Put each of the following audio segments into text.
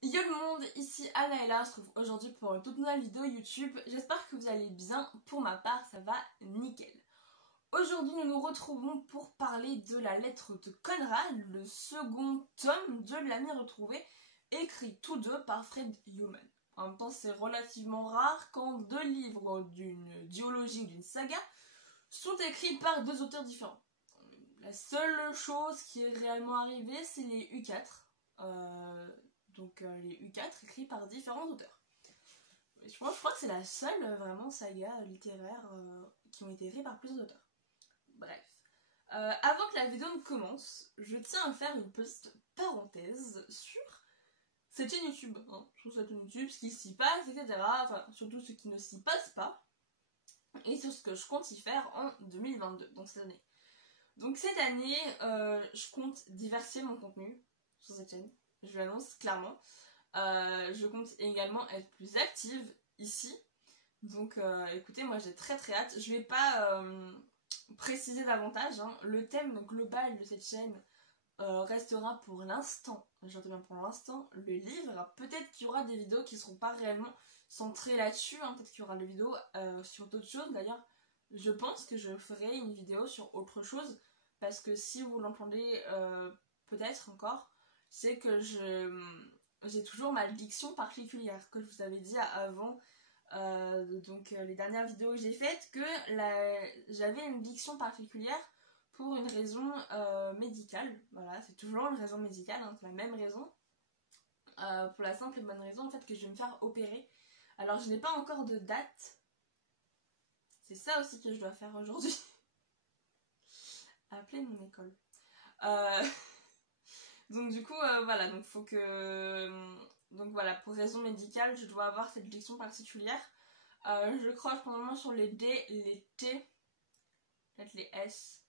Yo le monde, ici Anaëlla, on se retrouve aujourd'hui pour une toute nouvelle vidéo YouTube. J'espère que vous allez bien, pour ma part ça va nickel. Aujourd'hui nous nous retrouvons pour parler de la lettre de Conrad, le second tome de l'ami retrouvé, écrit tous deux par Fred Hillman. En même temps c'est relativement rare quand deux livres d'une duologie ou d'une saga sont écrits par deux auteurs différents. La seule chose qui est réellement arrivée c'est les U4. Donc les U4 écrits par différents auteurs. Je crois que c'est la seule vraiment saga littéraire qui ont été écrits par plusieurs auteurs. Bref. Avant que la vidéo ne commence, je tiens à faire une petite parenthèse sur cette chaîne YouTube. Sur cette chaîne YouTube, ce qui s'y passe, etc. Enfin, surtout ce qui ne s'y passe pas. Et sur ce que je compte y faire en 2022, donc cette année. Donc cette année, je compte diversifier mon contenu sur cette chaîne. Je l'annonce clairement. Je compte également être plus active ici. Donc écoutez, moi j'ai très hâte. Je vais pas préciser davantage. Le thème global de cette chaîne restera pour l'instant, j'entends bien pour l'instant, le livre. Peut-être qu'il y aura des vidéos qui ne seront pas réellement centrées là-dessus. Peut-être qu'il y aura des vidéos sur d'autres choses. D'ailleurs, je pense que je ferai une vidéo sur autre chose. Parce que si vous l'entendez peut-être encore, c'est que j'ai toujours ma diction particulière, que je vous avais dit avant, donc les dernières vidéos que j'ai faites, que j'avais une diction particulière pour une raison médicale. Voilà, c'est toujours une raison médicale, c'est la même raison, pour la simple et bonne raison en fait que je vais me faire opérer. Alors je n'ai pas encore de date, c'est ça aussi que je dois faire aujourd'hui. Appeler mon école. Donc du coup voilà, donc faut que donc voilà, pour raison médicale je dois avoir cette diction particulière. Je croche probablement sur les D, les T, peut-être les S,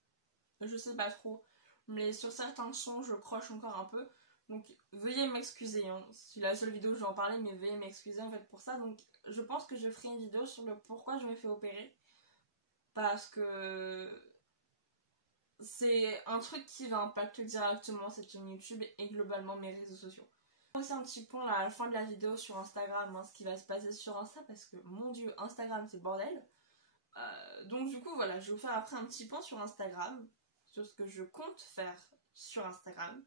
je sais pas trop, mais sur certains sons je croche encore un peu, donc veuillez m'excuser, c'est la seule vidéo où je vais en parler, mais veuillez m'excuser en fait pour ça. Donc je pense que je ferai une vidéo sur le pourquoi je me fais opérer, parce que c'est un truc qui va impacter directement cette chaîne YouTube et globalement mes réseaux sociaux. C'est un petit point à la fin de la vidéo sur Instagram, ce qui va se passer sur Insta, parce que mon dieu, Instagram c'est le bordel. Donc du coup voilà, je vais vous faire après un petit point sur Instagram, sur ce que je compte faire sur Instagram.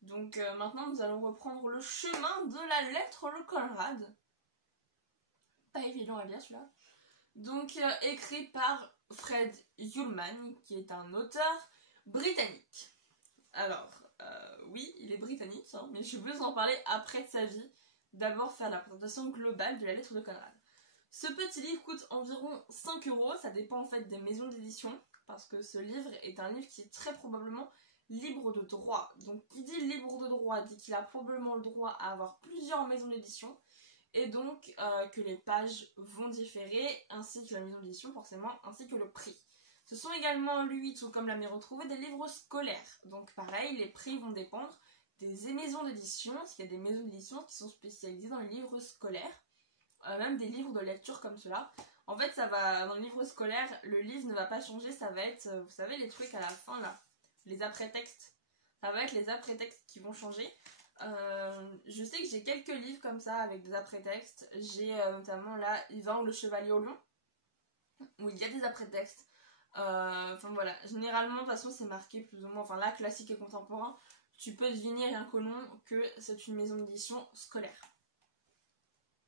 Donc maintenant nous allons reprendre le chemin de la lettre de Conrad. Pas évident à bien celui-là. Donc écrit par Fred Hillman, qui est un auteur britannique. Alors, oui, il est britannique, mais je veux en parler après de sa vie. D'abord faire la présentation globale de la lettre de Conrad. Ce petit livre coûte environ 5 €, ça dépend en fait des maisons d'édition, parce que ce livre est un livre qui est très probablement libre de droit. Donc qui dit libre de droit dit qu'il a probablement le droit à avoir plusieurs maisons d'édition, et donc que les pages vont différer, ainsi que la maison d'édition forcément, ainsi que le prix. Ce sont également, lui, tout comme l'ami retrouvé, des livres scolaires. Donc pareil, les prix vont dépendre des maisons d'édition, parce qu'il y a des maisons d'édition qui sont spécialisées dans les livres scolaires, même des livres de lecture comme cela. En fait, ça va, dans le livre scolaire, le livre ne va pas changer, ça va être, vous savez, les trucs à la fin là, les après-textes. Ça va être les après-textes qui vont changer. Je sais que j'ai quelques livres comme ça avec des après-textes. J'ai notamment là Yvan le Chevalier au Lion, où il y a des après-textes. Enfin voilà, généralement de toute façon c'est marqué plus ou moins, enfin là classique et contemporain, tu peux deviner rien qu'au nom que c'est une maison d'édition scolaire.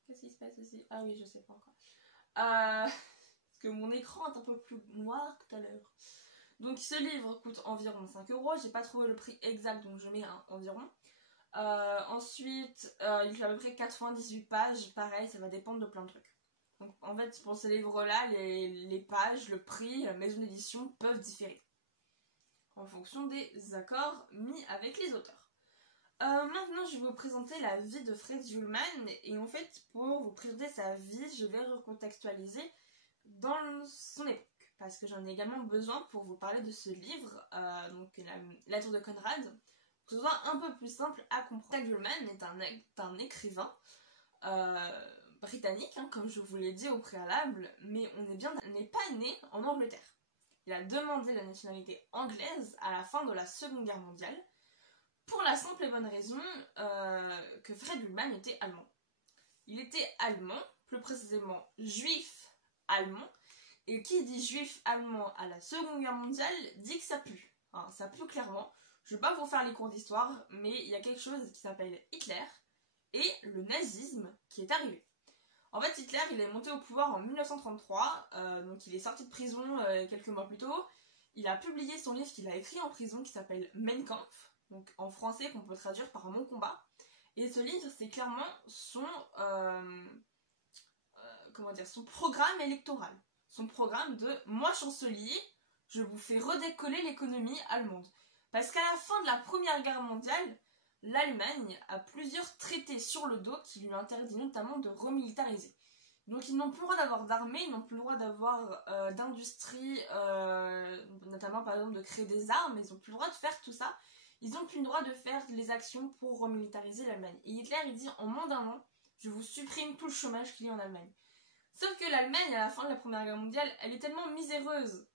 Qu'est-ce qui se passe ici? Ah oui, je sais pas encore. Parce que mon écran est un peu plus noir que tout à l'heure. Donc ce livre coûte environ 5 €, j'ai pas trouvé le prix exact donc je mets un environ. Ensuite, il fait à peu près 98 pages, pareil, ça va dépendre de plein de trucs. Donc en fait, pour ces livres-là, les pages, le prix, la maison d'édition peuvent différer en fonction des accords mis avec les auteurs. Maintenant, je vais vous présenter la vie de Fred Hillman, et en fait, pour vous présenter sa vie, je vais recontextualiser dans son époque, parce que j'en ai également besoin pour vous parler de ce livre, donc la lettre de Conrad. Que ce soit un peu plus simple à comprendre. Fred Hillman est un écrivain britannique, comme je vous l'ai dit au préalable, mais on n'est pas né en Angleterre. Il a demandé la nationalité anglaise à la fin de la Seconde Guerre mondiale Pour la simple et bonne raison que Fred Ullmann était allemand. Il était allemand, plus précisément juif allemand, et qui dit juif allemand à la Seconde Guerre mondiale dit que ça pue. Hein, ça pue clairement. Je ne vais pas vous faire les cours d'histoire, mais il y a quelque chose qui s'appelle Hitler et le nazisme qui est arrivé. En fait, Hitler, il est monté au pouvoir en 1933, donc il est sorti de prison quelques mois plus tôt. Il a publié son livre qu'il a écrit en prison qui s'appelle Mein Kampf, donc en français qu'on peut traduire par Mon combat. Et ce livre, c'est clairement son programme électoral. Son programme de « Moi, chancelier, je vous fais redécoller l'économie allemande ». Parce qu'à la fin de la Première Guerre mondiale, l'Allemagne a plusieurs traités sur le dos qui lui interdisent notamment de remilitariser. Donc ils n'ont plus le droit d'avoir d'armée, ils n'ont plus le droit d'avoir d'industrie, notamment par exemple de créer des armes, ils n'ont plus le droit de faire tout ça. Ils n'ont plus le droit de faire les actions pour remilitariser l'Allemagne. Et Hitler, il dit en moins d'un an, je vous supprime tout le chômage qu'il y a en Allemagne. Sauf que l'Allemagne, à la fin de la Première Guerre mondiale, elle est tellement miséreuse,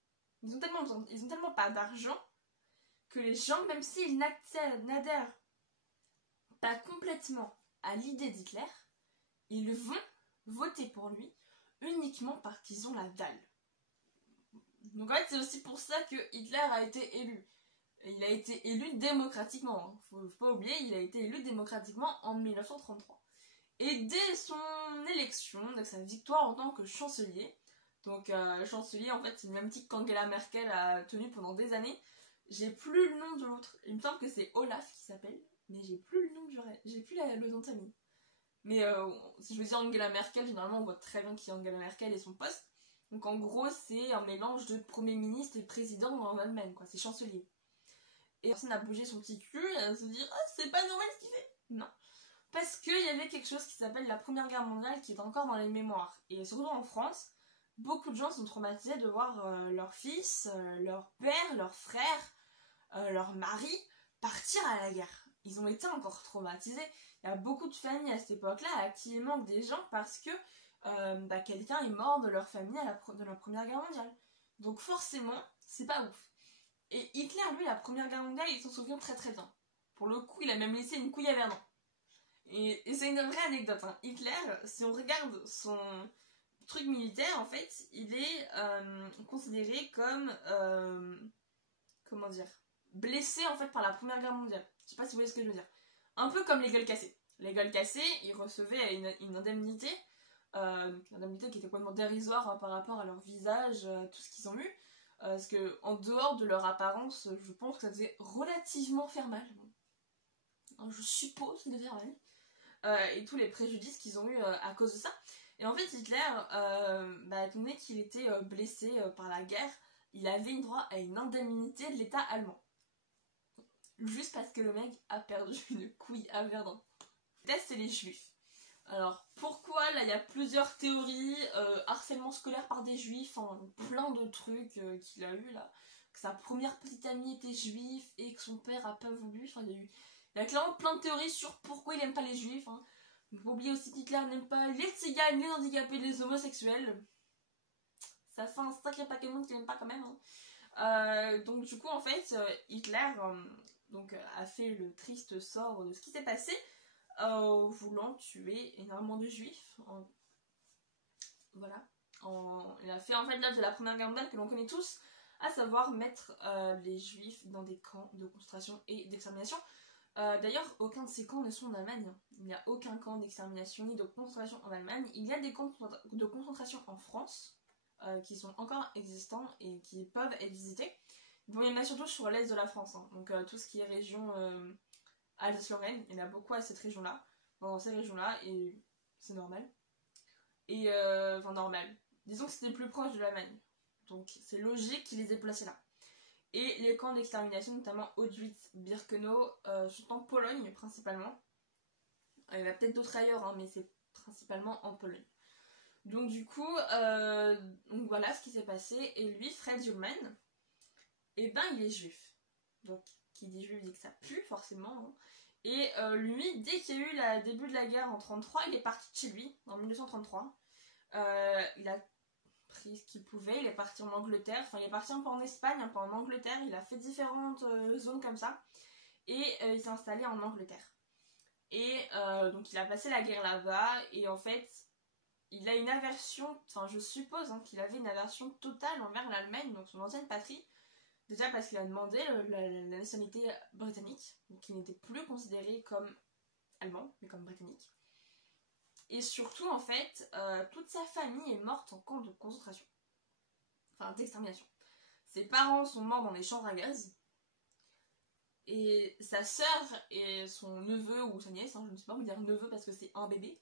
ils ont tellement pas d'argent, que les gens, même s'ils n'adhèrent pas complètement à l'idée d'Hitler, ils vont voter pour lui uniquement parce qu'ils ont la dalle. Donc en fait, c'est aussi pour ça que Hitler a été élu. Il a été élu démocratiquement, hein. Faut pas oublier, il a été élu démocratiquement en 1933. Et dès son élection, donc sa victoire en tant que chancelier, donc chancelier en fait c'est le même titre qu'Angela Merkel a tenu pendant des années. J'ai plus le nom de l'autre, il me semble que c'est Olaf qui s'appelle, mais j'ai plus le nom du reste, j'ai plus le nom de famille. Mais si je veux dire Angela Merkel, généralement on voit très bien qui est Angela Merkel et son poste. Donc en gros c'est un mélange de premier ministre et de président en Allemagne, quoi, c'est chancelier. Et personne n'a bougé son petit cul à se dire « Ah, c'est pas normal ce qu'il fait !» Non. Parce qu'il y avait quelque chose qui s'appelle la Première Guerre mondiale qui est encore dans les mémoires. Et surtout en France, beaucoup de gens sont traumatisés de voir leur fils, leur père, leur frère, leur mari partir à la guerre. Ils ont été encore traumatisés. Il y a beaucoup de familles à cette époque-là qui manquent des gens parce que quelqu'un est mort de leur famille de la Première Guerre mondiale. Donc forcément, c'est pas ouf. Et Hitler, lui, la Première Guerre mondiale, il s'en souvient très très bien. Pour le coup, il a même laissé une couille à Verdun. Et c'est une vraie anecdote. Hein. Hitler, si on regarde son truc militaire, en fait, il est considéré comme, blessé en fait par la Première Guerre mondiale. Je sais pas si vous voyez ce que je veux dire. Un peu comme les gueules cassées. Les gueules cassées, ils recevaient une indemnité, une indemnité qui était complètement dérisoire hein, par rapport à leur visage, tout ce qu'ils ont eu. Parce que en dehors de leur apparence, je pense que ça devait relativement faire mal. Je suppose que ça devait faire mal. Et tous les préjudices qu'ils ont eu à cause de ça. Et en fait, Hitler, étant donné qu'il était blessé par la guerre, il avait droit à une indemnité de l'État allemand. Juste parce que le mec a perdu une couille à Verdun. Le test, c'est les juifs. Alors, pourquoi? Là, il y a plusieurs théories. Harcèlement scolaire par des juifs, hein, plein de trucs qu'il a eu là. Que sa première petite amie était juive et que son père a pas voulu. Enfin, il y a clairement plein de théories sur pourquoi il aime pas les juifs. Hein. Il faut pas oublier aussi qu'Hitler n'aime pas les tziganes, les handicapés, les homosexuels. Ça fait un sacré paquet de monde qu'il aime pas quand même. Hein. Donc du coup, en fait, Hitler a fait le triste sort de ce qui s'est passé. Voulant tuer énormément de juifs. Voilà. Il a fait en fait l'œuvre de la Première Guerre mondiale que l'on connaît tous, à savoir mettre les juifs dans des camps de concentration et d'extermination. D'ailleurs, aucun de ces camps ne sont en Allemagne. Il n'y a aucun camp d'extermination ni de concentration en Allemagne. Il y a des camps de concentration en France qui sont encore existants et qui peuvent être visités. Bon, il y en a surtout sur l'est de la France, hein. Donc tout ce qui est région Alsace-Lorraine, il y en a beaucoup à cette région-là, dans ces régions-là, et c'est normal. Et normal. Disons que c'était plus proche de l'Allemagne. Donc c'est logique qu'ils les aient placés là. Et les camps d'extermination, notamment Auschwitz, Birkenau, sont en Pologne principalement. Il y en a peut-être d'autres ailleurs, hein, mais c'est principalement en Pologne. Donc du coup, voilà ce qui s'est passé. Et lui, Fred Ullmann, il est juif. Donc qui dit juif dit que ça pue forcément. Hein. Et lui, dès qu'il y a eu le début de la guerre en 1933, il est parti de chez lui, en 1933. Il a pris ce qu'il pouvait, il est parti en Angleterre, enfin il est parti un peu en Espagne, un peu en Angleterre, il a fait différentes zones comme ça. et il s'est installé en Angleterre. Et donc il a passé la guerre là-bas, et en fait il a une aversion, enfin je suppose qu'il avait une aversion totale envers l'Allemagne, donc son ancienne patrie. Déjà parce qu'il a demandé la nationalité britannique, donc il n'était plus considéré comme allemand, mais comme britannique. Et surtout, en fait, toute sa famille est morte en camp de concentration. Enfin, d'extermination. Ses parents sont morts dans des chambres à gaz. Et sa sœur et son neveu ou sa nièce, je ne sais pas vous dire neveu parce que c'est un bébé.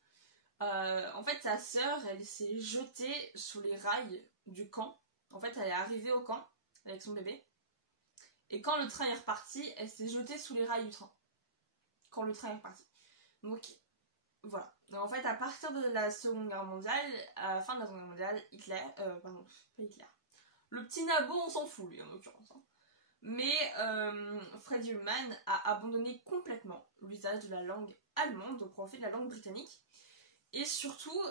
En fait, sa sœur, elle s'est jetée sous les rails du camp. En fait, elle est arrivée au camp avec son bébé. Et quand le train est reparti, elle s'est jetée sous les rails du train. Quand le train est reparti. Donc, voilà. En fait, à partir de la Seconde Guerre mondiale, à la fin de la Seconde Guerre mondiale, Hitler, pardon, pas Hitler. Le petit Nabo, on s'en fout, lui, en l'occurrence. Mais Fred Ullman a abandonné complètement l'usage de la langue allemande au profit de la langue britannique. Et surtout,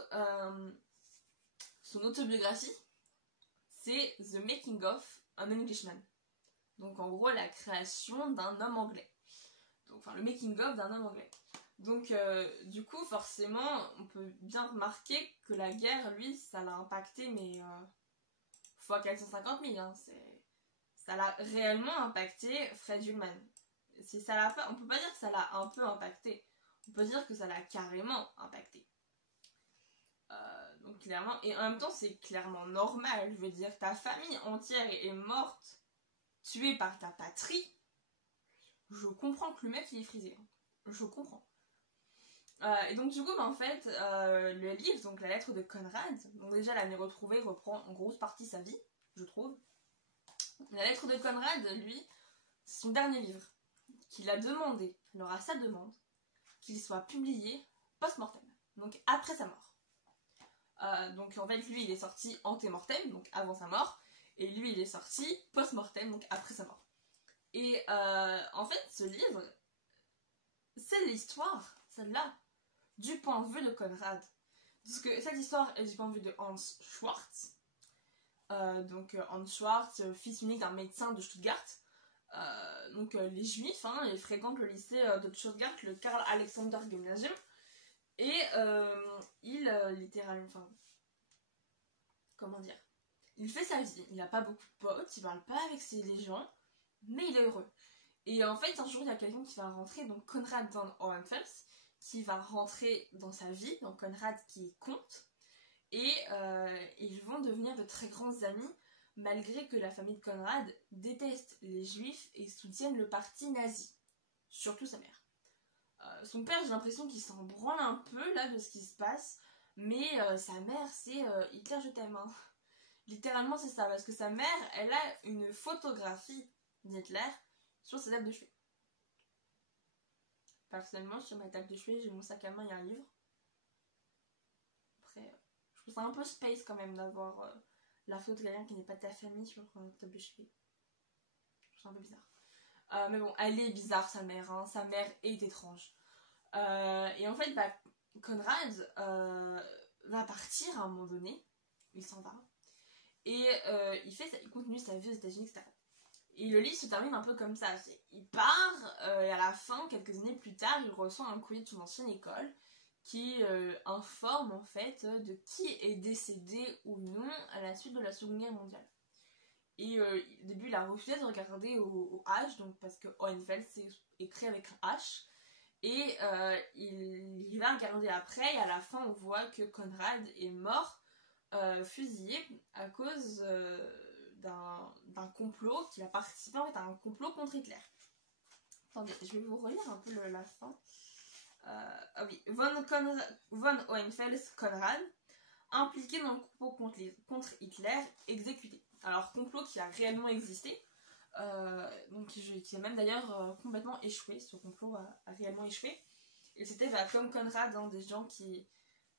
son autobiographie, c'est The Making of an Englishman. Donc en gros, la création d'un homme anglais. Donc, enfin, le making of d'un homme anglais. Donc du coup, forcément, on peut bien remarquer que la guerre, lui, ça l'a impacté, mais fois 450 000, ça l'a réellement impacté Fred Ullman. Si ça l'a pas, on peut pas dire que ça l'a un peu impacté, on peut dire que ça l'a carrément impacté. Donc clairement, et en même temps c'est clairement normal, je veux dire, ta famille entière est morte, tuée par ta patrie. Je comprends que le mec il est frisé, je comprends. Et donc du coup, en fait, le livre, donc la lettre de Conrad, donc déjà l'année retrouvée reprend en grosse partie sa vie, je trouve. La lettre de Conrad, lui, c'est son dernier livre, qu'il a demandé, alors à sa demande, qu'il soit publié post-mortem, donc après sa mort. Donc en fait, lui, il est sorti ante-mortem, donc avant sa mort, et lui, il est sorti post-mortem, donc après sa mort. Et en fait, ce livre, c'est l'histoire, celle-là, du point de vue de Conrad. Parce que cette histoire est du point de vue de Hans Schwartz. Donc Hans Schwartz, fils unique d'un médecin de Stuttgart. Donc les juifs, ils fréquentent le lycée de Stuttgart, le Karl Alexander Gymnasium. Et il littéralement, enfin, comment dire, il fait sa vie, il n'a pas beaucoup de potes, il parle pas avec les gens, mais il est heureux. Et en fait, un jour, il y a quelqu'un qui va rentrer, donc Konrad von Hohenfels, qui va rentrer dans sa vie, donc Konrad qui est comte, et ils vont devenir de très grands amis, malgré que la famille de Konrad déteste les juifs et soutienne le parti nazi, surtout sa mère. Son père, j'ai l'impression qu'il s'en branle un peu là de ce qui se passe, mais sa mère, c'est Hitler je t'aime. Littéralement c'est ça, parce que sa mère, elle a une photographie d'Hitler sur sa table de chevet. Personnellement, sur ma table de chevet, j'ai mon sac à main et un livre. Après, je trouve ça un peu space quand même d'avoir la photo de quelqu'un qui n'est pas de ta famille sur ta table de chevet. Je trouve ça un peu bizarre. Mais bon, elle est bizarre sa mère, sa mère est étrange. Et en fait, Konrad va partir à un moment donné, il s'en va, et il continue sa vie aux États-Unis, etc. Et le livre se termine un peu comme ça. Il part, et à la fin, quelques années plus tard, il reçoit un courrier de son ancienne école qui informe en fait de qui est décédé ou non à la suite de la Seconde Guerre mondiale. Et au début, il a refusé de regarder au H, donc parce que Hohenfels c'est écrit avec un H. Et il va regarder après, et à la fin, on voit que Konrad est mort, fusillé, à cause d'un complot, qu'il a participé en fait à un complot contre Hitler. Attendez, je vais vous relire un peu la fin. Ah oui, von Hohenfels Konrad, impliqué dans le complot contre Hitler, exécuté. Alors, complot qui a réellement existé, donc qui a même d'ailleurs complètement échoué, ce complot a réellement échoué. Et c'était comme Konrad, des gens qui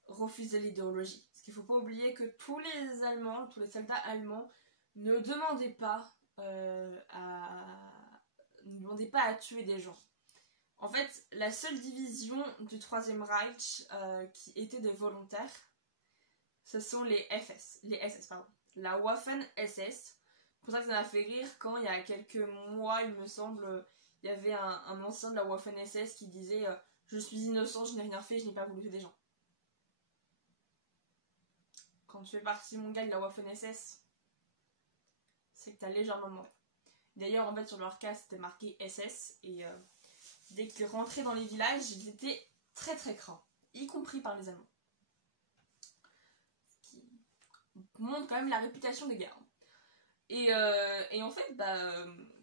refusaient l'idéologie. Parce qu'il ne faut pas oublier que tous les Allemands, tous les soldats allemands ne demandaient pas à tuer des gens. En fait, la seule division du Troisième Reich qui était des volontaires, ce sont les SS, la Waffen-SS. C'est pour ça que ça m'a fait rire quand il y a quelques mois, il me semble, il y avait un ancien de la Waffen-SS qui disait je suis innocent, je n'ai rien fait, je n'ai pas voulu tuer des gens. Quand tu fais partie, mon gars, de la Waffen-SS, c'est que t'as légèrement demandé. D'ailleurs, en fait, sur leur cas, c'était marqué SS, et dès qu'ils rentraient dans les villages, ils étaient très très craints, y compris par les Allemands. Ce qui montre quand même la réputation des gars. Et en fait,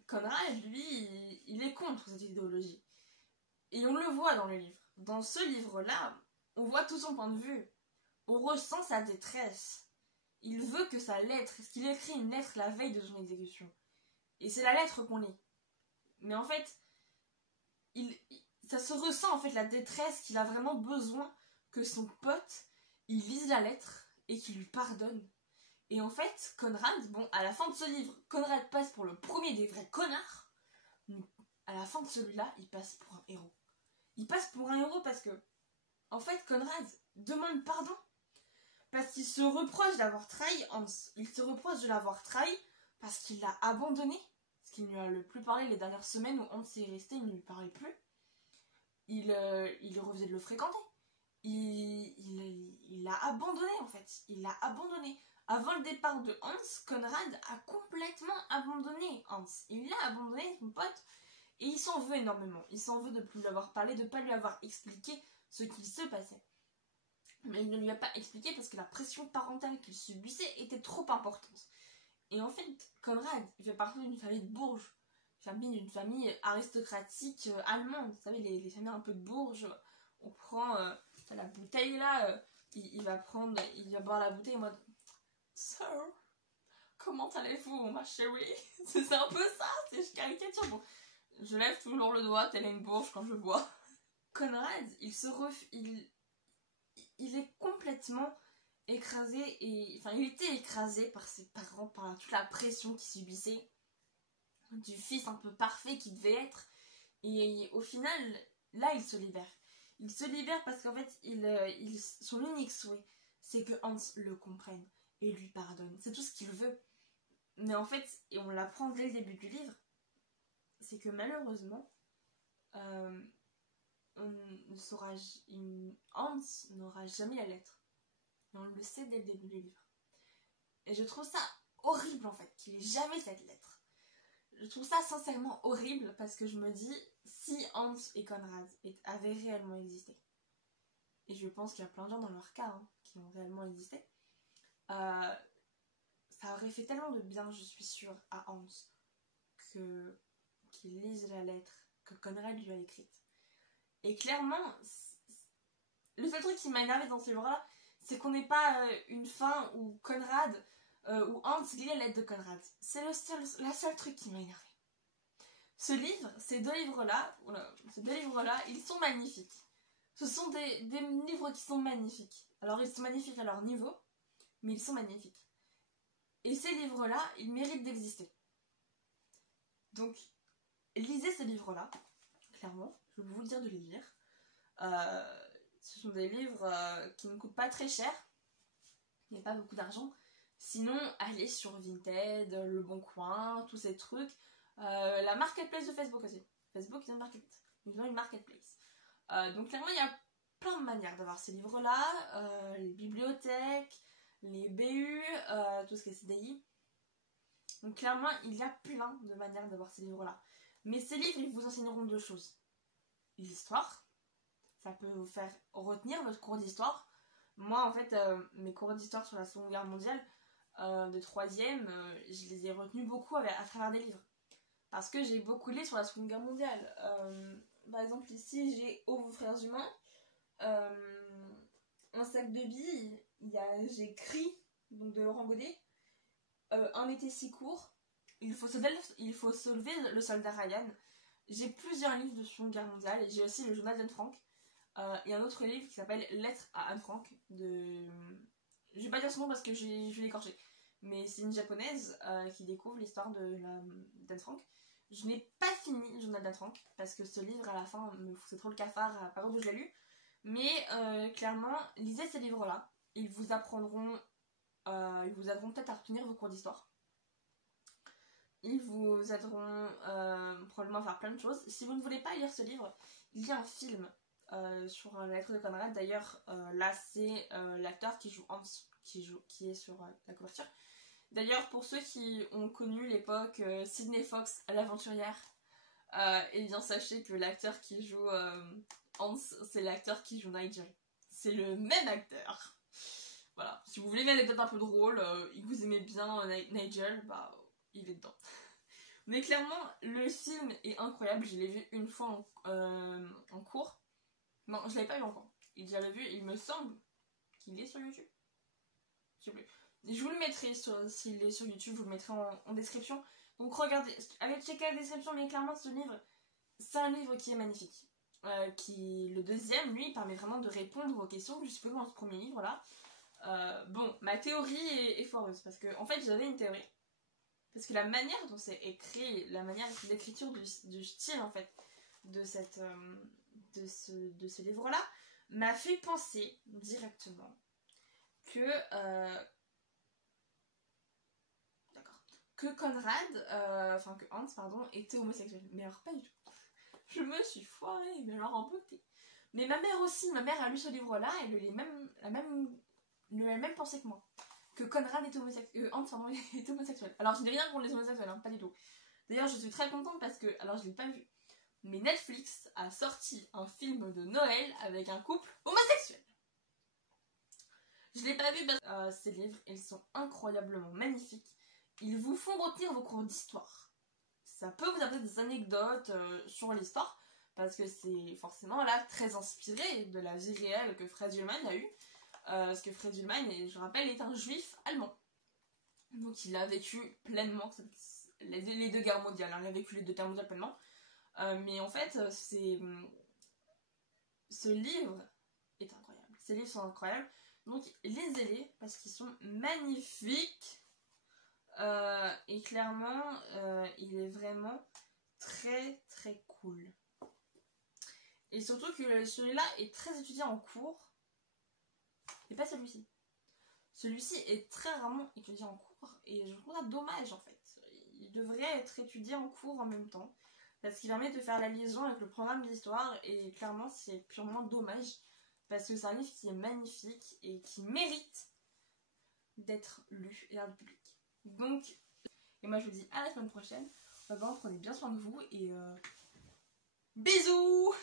Conrad, lui, il est contre cette idéologie. Et on le voit dans le livre. Dans ce livre-là, on voit tout son point de vue. On ressent sa détresse. Il veut que sa lettre, parce qu'il écrit une lettre la veille de son exécution. Et c'est la lettre qu'on lit. Mais en fait, ça se ressent en fait la détresse, qu'il a vraiment besoin que son pote, il lise la lettre et qu'il lui pardonne. Et en fait, Conrad, bon, à la fin de ce livre, Conrad passe pour le premier des vrais connards. Mais à la fin de celui-là, il passe pour un héros. Il passe pour un héros parce que, en fait, Conrad demande pardon. Parce qu'il se reproche d'avoir trahi Hans. Il se reproche de l'avoir trahi parce qu'il l'a abandonné. Parce qu'il ne lui a le plus parlé les dernières semaines où Hans est resté, il ne lui parlait plus. Il refaisait de le fréquenter. Il l'a abandonné en fait. Il l'a abandonné. Avant le départ de Hans, Conrad a complètement abandonné Hans. Il l'a abandonné, son pote, et il s'en veut énormément. Il s'en veut de ne plus lui avoir parlé, de ne pas lui avoir expliqué ce qu'il se passait. Mais il ne lui a pas expliqué parce que la pression parentale qu'il subissait était trop importante. Et en fait, Conrad, il fait partie d'une famille de bourges. Une famille aristocratique allemande. Vous savez, les familles un peu de bourges. On prend la bouteille là, il va boire la bouteille en mode Sir, comment allez-vous, ma chérie? C'est un peu ça, je caricature. Bon, je lève toujours le doigt, telle une bourge quand je bois. Conrad, il est complètement écrasé, il était écrasé par ses parents, par toute la pression qu'il subissait du fils un peu parfait qu'il devait être. Et au final, là, il se libère. Il se libère parce qu'en fait, son unique souhait, c'est que Hans le comprenne et lui pardonne. C'est tout ce qu'il veut. Mais en fait, et on l'apprend dès le début du livre, c'est que malheureusement, Hans n'aura jamais la lettre. Et on le sait dès le début du livre. Et je trouve ça horrible en fait, qu'il ait jamais cette lettre. Je trouve ça sincèrement horrible parce que je me dis, si Hans et Conrad avaient réellement existé, et je pense qu'il y a plein de gens dans leur cas qui ont réellement existé, ça aurait fait tellement de bien, je suis sûre, à Hans qu'il lise la lettre que Conrad lui a écrite. Et clairement, le seul truc qui m'a énervé dans ce livre-là, c'est qu'on n'ait pas une fin où Conrad, où Hans lit la lettre de Conrad. C'est la seule truc qui m'a énervé. Ces deux livres-là, ils sont magnifiques. Ce sont des livres qui sont magnifiques. Alors ils sont magnifiques à leur niveau, mais ils sont magnifiques. Et ces livres-là, ils méritent d'exister. Donc, lisez ces livres-là, clairement, je vais vous le dire de les lire. Ce sont des livres qui ne coûtent pas très cher, il n'y a pas beaucoup d'argent. Sinon, allez sur Vinted, Le Bon Coin, tous ces trucs. La marketplace de Facebook aussi. Facebook, ils ont une marketplace. Ils ont une marketplace. Donc clairement, il y a plein de manières d'avoir ces livres-là. Les bibliothèques, les BU, tout ce qui est CDI. Donc clairement, il y a plein de manières d'avoir ces livres-là. Mais ces livres, ils vous enseigneront deux choses. L'histoire. Ça peut vous faire retenir votre cours d'histoire. Moi, en fait, mes cours d'histoire sur la Seconde Guerre mondiale, de 3e, je les ai retenus beaucoup à travers des livres. Parce que j'ai beaucoup lu sur la Seconde Guerre mondiale. Par exemple, ici, j'ai Ô vos frères humains. Un sac de billes. J'ai écrit, donc de Laurent Godet. Un été si court. Il faut sauver le soldat Ryan. J'ai plusieurs livres de Seconde Guerre mondiale. J'ai aussi le journal d'Anne Frank. Et un autre livre qui s'appelle Lettres à Anne Frank. Je vais pas dire son nom parce que je vais l'écorcher. Mais c'est une japonaise qui découvre l'histoire d'Anne Frank. Je n'ai pas fini le journal d'Anne Frank parce que ce livre à la fin me foutait trop le cafard par contre je l'ai lu. Mais clairement, lisez ces livres-là. Ils vous apprendront peut-être à retenir vos cours d'histoire. Ils vous aideront probablement à faire plein de choses. Si vous ne voulez pas lire ce livre, il y a un film sur la lettre de Conrad. D'ailleurs, là, c'est l'acteur qui joue Hans qui est sur la couverture. D'ailleurs, pour ceux qui ont connu l'époque Sidney Fox à l'aventurière, et bien sachez que l'acteur qui joue Hans, c'est l'acteur qui joue Nigel. C'est le même acteur. Voilà, si vous voulez une anecdote un peu drôle et que vous aimez bien Nigel, bah il est dedans. Mais clairement, le film est incroyable. Je l'ai vu une fois en cours. Non, je l'avais pas vu encore. J'avais vu, il me semble qu'il est sur YouTube. Je sais plus. Je vous le mettrai, s'il est sur YouTube, je vous le mettrai en description. Donc regardez, allez checker la description, mais clairement ce livre, c'est un livre qui est magnifique. Le deuxième, lui, permet vraiment de répondre aux questions que je suis posées dans ce premier livre là. Bon, ma théorie est foireuse, parce que en fait j'avais une théorie. Parce que la manière dont c'est écrit, la manière d'écriture du style en fait de ce livre-là, m'a fait penser directement que Conrad, enfin que Hans, pardon, était homosexuel. Mais alors pas du tout. Je me suis foirée, mais alors en beauté. Mais ma mère aussi, ma mère a lu ce livre-là, elle a la même pensée que moi. Que Conrad est homosexuel, Hans pardon, est homosexuel. Alors je n'ai rien contre les homosexuels, hein, pas du tout. D'ailleurs je suis très contente parce que, alors je l'ai pas vu, mais Netflix a sorti un film de Noël avec un couple homosexuel. Je l'ai pas vu parce que ces livres, ils sont incroyablement magnifiques. Ils vous font retenir vos cours d'histoire. Ça peut vous apporter des anecdotes sur l'histoire, parce que c'est forcément là très inspiré de la vie réelle que Fred Ullman a eu. Parce que Fred Ullman, je rappelle, est un juif allemand. Donc il a vécu pleinement les deux guerres mondiales. Hein. Il a vécu les deux guerres mondiales pleinement. Mais en fait, ce livre est incroyable. Ces livres sont incroyables. Donc lisez-les parce qu'ils sont magnifiques. Et clairement, il est vraiment très très cool. Et surtout que celui-là est très étudié en cours. Et pas celui-ci. Celui-ci est très rarement étudié en cours. Et je trouve ça dommage en fait. Il devrait être étudié en cours en même temps. Parce qu'il permet de faire la liaison avec le programme d'histoire. Et clairement c'est purement dommage. Parce que c'est un livre qui est magnifique et qui mérite d'être lu et dans le public. Donc, et moi je vous dis à la semaine prochaine. Prenez bien soin de vous et bisous.